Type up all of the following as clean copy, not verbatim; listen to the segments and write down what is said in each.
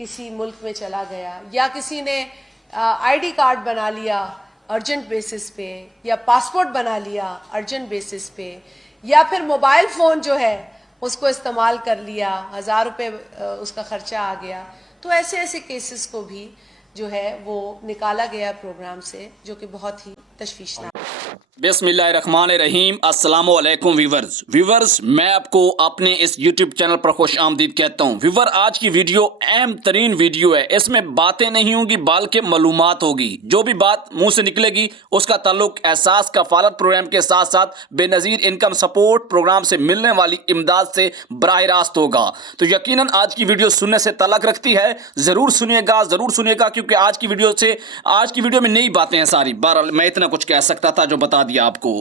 کسی ملک میں چلا گیا یا کسی نے آئی ڈی کارڈ بنا لیا ارجنٹ بیسس پہ یا پاسپورٹ بنا لیا ارجنٹ بیسس پہ یا پھر موبائل فون جو ہے اس کو استعمال کر لیا 1000 روپے اس کا خرچہ آ گیا، تو ایسے ایسے کیسز کو بھی جو ہے وہ نکالا گیا پروگرام سے، جو کہ بہت ہی تشویشناک۔ بسم اللہ الرحمن الرحیم۔ السلام علیکم ویورز، میں آپ کو اپنے اس یوٹیوب چینل پر خوش آمدید کہتا ہوں۔ ویور، آج کی ویڈیو اہم ترین ویڈیو ہے، اس میں باتیں نہیں ہوں گی بلکہ معلومات ہوگی۔ جو بھی بات منہ سے نکلے گی اس کا تعلق احساس کفالت پروگرام کے ساتھ ساتھ بے نظیر انکم سپورٹ پروگرام سے ملنے والی امداد سے براہ راست ہوگا، تو یقیناً آج کی ویڈیو سننے سے تعلق رکھتی ہے۔ ضرور سنیے گا کیونکہ آج کی ویڈیو میں نئی باتیں ہیں ساری۔ بہرحال میں اتنا کچھ کہہ سکتا تھا جو بتا دیا آپ کو،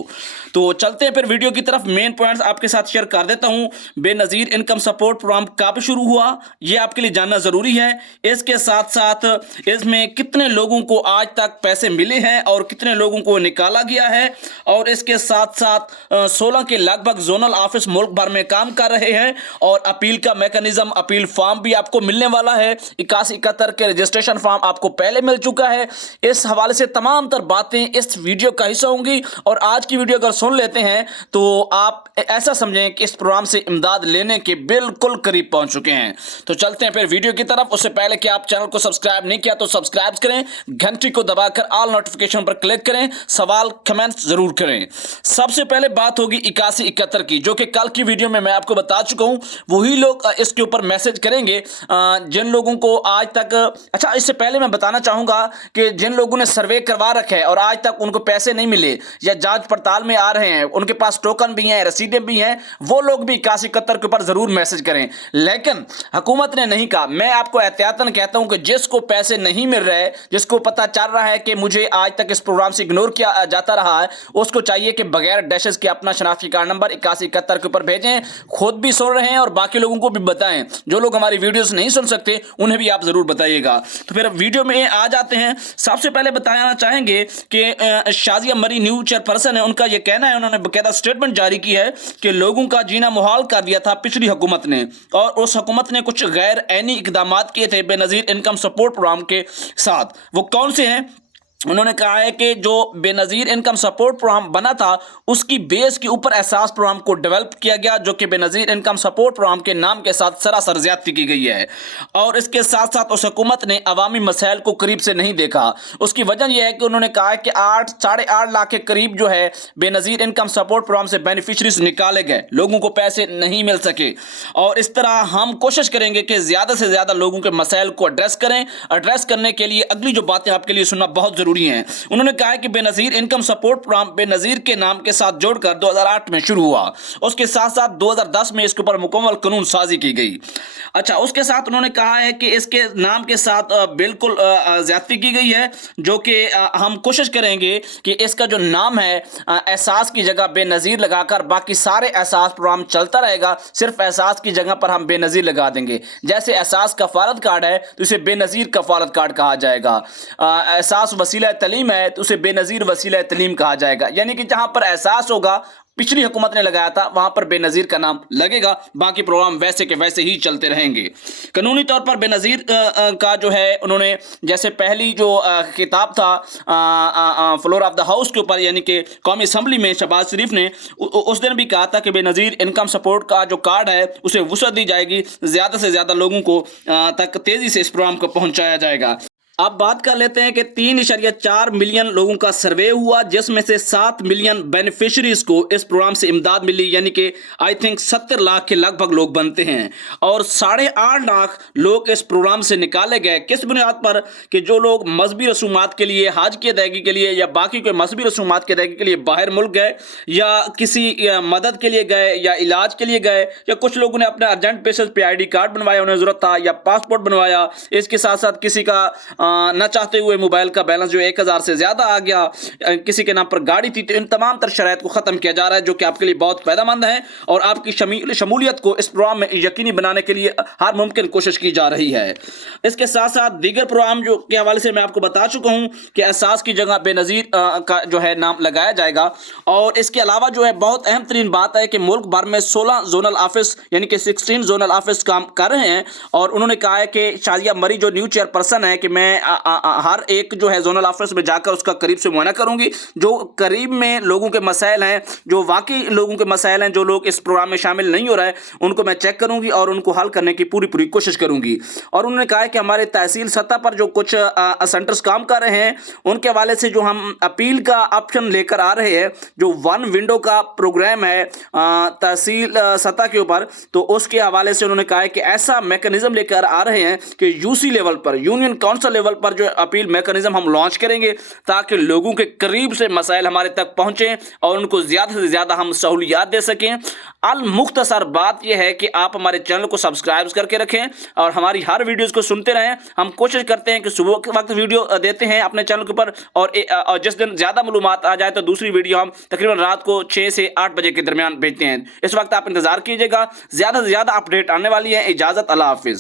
تو چلتے ہیں پھر ویڈیو کی طرف۔ مین پوائنٹس آپ کے ساتھ شیئر کر دیتا ہوں۔ بے نظیر انکم سپورٹ پروگرام کب شروع ہوا یہ آپ کے لیے جاننا ضروری ہے۔ اس کے ساتھ ساتھ اس میں کتنے لوگوں کو آج تک پیسے ملے ہیں اور کتنے لوگوں کو نکالا گیا ہے، اور اس کے ساتھ ساتھ 16 کے لگ بھگ زونل آفس ملک بھر میں کام کر رہے ہیں، اور اپیل کا میکانزم، اپیل فارم بھی آپ کو ملنے والا ہے۔ 8171 کے رجسٹریشن فارم آپ کو پہلے مل چکا ہے۔ اس حوالے سے تمام تر باتیں اس ویڈیو کا حصہ ہوں گی، اور آج کی ویڈیو اگر سن لیتے ہیں تو آپ ایسا سمجھیں کہ اس پروگرام سے امداد لینے کے بالکل قریب پہنچ چکے ہیں۔ تو چلتے ہیں پھر ویڈیو کی طرف۔ اس سے پہلے کہ آپ چینل کو سبسکرائب نہیں کیا تو سبسکرائب کریں، گھنٹی کو دبا کر آل نوٹیفیکیشن پر کلک کریں، سوال کمنٹ ضرور کریں۔ سب سے پہلے بات ہوگی 8171 کی، جو کہ کل کی ویڈیو میں آپ کو بتا چکا ہوں۔ وہی لوگ اس کے اوپر میسج کریں گے جن لوگوں کو آج تک، اچھا اس سے پہلے میں بتانا چاہوں گا کہ جن لوگوں نے سروے کروا رکھا ہے اور آج تک ان کو پیسے نہیں ملے یا جانچ پڑتال میں آ رہے ہیں، ان کے پاس ٹوکن بھی ہیں، رسیدیں بھی ہیں، وہ لوگ بھی 8171 کے اوپر ضرور میسج کریں۔ لیکن حکومت نے نہیں کہا، میں آپ کو احتیاطاً کہتا ہوں کہ جس کو پیسے نہیں مل رہے، جس کو پتہ چل رہا ہے کہ مجھے آج تک اس پروگرام سے اگنور کیا جاتا رہا ہے، اس کو چاہیے کہ بغیر ڈیشز کے اپنا شناختی کارڈ نمبر 8171 کے اوپر بھیجیں۔ خود بھی سن رہے ہیں اور باقی لوگوں کو بھی بتائیں۔ جو لوگ ہماری ویڈیوز نہیں سن سکتے انہیں بھی آپ ضرور بتائیے گا۔ تو پھر ویڈیو میں آ جاتے ہیں۔ سب سے پہلے بتانا چاہیں گے کہ شازیہ مری نیو چیئرپرسن ہے، ان کا یہ کہنا ہے، انہوں نے باقاعدہ سٹیٹمنٹ جاری کی ہے کہ لوگوں کا جینا محال کر دیا تھا پچھلی حکومت نے، اور اس حکومت نے کچھ غیر عینی اقدامات کیے تھے بے نظیر انکم سپورٹ پروگرام کے ساتھ۔ وہ کون سے ہیں؟ انہوں نے کہا ہے کہ جو بے نظیر انکم سپورٹ پروگرام بنا تھا اس کی بیس کے اوپر احساس پروگرام کو ڈیولپ کیا گیا، جو کہ بے نظیر انکم سپورٹ پروگرام کے نام کے ساتھ سراسر زیادتی کی گئی ہے، اور اس کے ساتھ ساتھ اس حکومت نے عوامی مسائل کو قریب سے نہیں دیکھا۔ اس کی وجہ یہ ہے کہ انہوں نے کہا ہے کہ 8.5 لاکھ کے قریب جو ہے بے نظیر انکم سپورٹ پروگرام سے بینیفیشریز نکالے گئے، لوگوں کو پیسے نہیں مل سکے، اور اس طرح ہم کوشش کریں گے کہ زیادہ سے زیادہ لوگوں کے مسائل کو ایڈریس کرنے کے لیے اگلی جو باتیں آپ کے لیے سننا بہت ضروری ہیں۔ انہوں نے کہا ہے کہ بے نظیر انکم سپورٹ پروگرام بے نظیر کے نام کے ساتھ جوڑ کر 2008 میں شروع ہوا، اس کے ساتھ ساتھ 2010 میں اس کے اوپر مکمل قانون سازی کی گئی۔ اچھا، اس کے ساتھ انہوں نے کہا ہے کہ اس کے نام کے ساتھ بالکل زیادتی کی گئی ہے، جو کہ ہم کوشش کریں گے کہ اس کا جو نام ہے احساس کی جگہ بے نظیر لگا کر باقی سارے احساس پروگرام چلتا رہے گا، صرف احساس کی جگہ پر ہم بے نظیر لگا دیں گے۔ جیسے احساس کفالت کارڈ ہے تو اسے بے نظیر کفالت کارڈ کہا جائے گا، احساس وسیلہ تعلیم ہے تو اسے بے نظیر وسیلہ تعلیم کہا جائے گا، یعنی کہ جہاں پر احساس ہوگا پچھلی حکومت نے لگایا تھا وہاں پر بے نظیر کا نام لگے گا، باقی پروگرام ویسے کے ویسے ہی چلتے رہیں گے۔ قانونی طور پر بے نظیر کا جو ہے انہوں نے جیسے پہلی جو خطاب تھا فلور آف دا ہاؤس کے اوپر، یعنی کہ قومی اسمبلی میں شہباز شریف نے اس دن بھی کہا تھا کہ بے نظیر انکم سپورٹ کا جو کارڈ ہے اسے وسعت دی جائے گی، زیادہ سے زیادہ لوگوں کو تک تیزی سے اس پروگرام کو پہنچایا جائے گا۔ اب بات کر لیتے ہیں کہ 3.4 ملین لوگوں کا سروے ہوا، جس میں سے 7 ملین بینیفیشریز کو اس پروگرام سے امداد ملی، یعنی کہ آئی تھنک 70 لاکھ کے لگ بھگ لوگ بنتے ہیں، اور 8.5 لاکھ لوگ اس پروگرام سے نکالے گئے۔ کس بنیاد پر؟ کہ جو لوگ مذہبی رسومات کے لیے، حج کی ادائیگی کے لیے یا باقی کوئی مذہبی رسومات کی ادائیگی کے لیے باہر ملک گئے، یا کسی مدد کے لیے گئے، یا علاج کے لیے گئے، یا کچھ لوگوں نے اپنے ارجنٹ بیسس پہ آئی ڈی کارڈ بنوایا، انہیں ضرورت تھا، یا پاسپورٹ بنوایا، اس کے ساتھ ساتھ کسی کا نہ چاہتے ہوئے موبائل کا بیلنس جو 1000 سے زیادہ آ گیا، کسی کے نام پر گاڑی تھی، تو ان تمام تر شرائط کو ختم کیا جا رہا ہے، جو کہ آپ کے لیے بہت فائدہ مند ہے، اور آپ کی شمولیت کو اس پروگرام میں یقینی بنانے کے لیے ہر ممکن کوشش کی جا رہی ہے۔ اس کے ساتھ ساتھ دیگر پروگرام جو کے حوالے سے میں آپ کو بتا چکا ہوں کہ احساس کی جگہ بے نظیر کا جو ہے نام لگایا جائے گا. اور اس کے علاوہ جو ہے بہت اہم ترین بات ہے کہ ملک بھر میں 16 زونل آفس یعنی کہ 16 زونل آفس کام کر رہے ہیں. اور انہوں نے کہا ہے کہ شازیہ مری جو نیو چیئر پرسن ہے کہ میں ہر ایک جو ہے زونل آفس میں جا کر اس کا قریب سے معائنہ کروں گی. جو قریب میں لوگوں کے مسائل ہیں, جو واقعی لوگوں کے مسائل ہیں, جو لوگ اس پروگرام میں شامل نہیں ہو رہے ہیں, ان کو میں چیک کروں گی اور ان کو حل کرنے کی پوری کوشش کروں گی. اور انہوں نے کہا ہے کہ ہمارے تحصیل سطح پر جو کچھ سینٹرز کام کر رہے ہیں ان کے حوالے سے جو ہم اپیل کا آپشن لے کر آ رہے ہیں, جو ون ونڈو کا پروگرام ہے تحصیل سطح کے اوپر, تو اس کے حوالے سے انہوں نے کہا ہے کہ ایسا میکنزم لے کر آ رہے ہیں کہ یو سی لیول پر, یونین کونسل لیول پر جو اپیل میکنزم ہم لانچ کریں گے تاکہ لوگوں کے قریب سے مسائل ہمارے تک پہنچیں اور ان کو زیادہ سے زیادہ ہم سہولیات دے سکیں. المختصر بات یہ ہے کہ آپ ہمارے چینل کو سبسکرائب کر کے رکھیں اور ہماری ہر ویڈیوز کو سنتے رہیں. ہم کوشش کرتے ہیں کہ صبح کے وقت ویڈیو دیتے ہیں اپنے چینل کے اوپر, اور جس دن زیادہ معلومات آ جائے تو دوسری ویڈیو ہم تقریباً رات کو 6 سے 8 بجے کے درمیان بھیجتے ہیں. اس وقت آپ انتظار کیجیے گا, زیادہ سے زیادہ اپڈیٹ آنے والی ہے. اجازت, اللہ حافظ.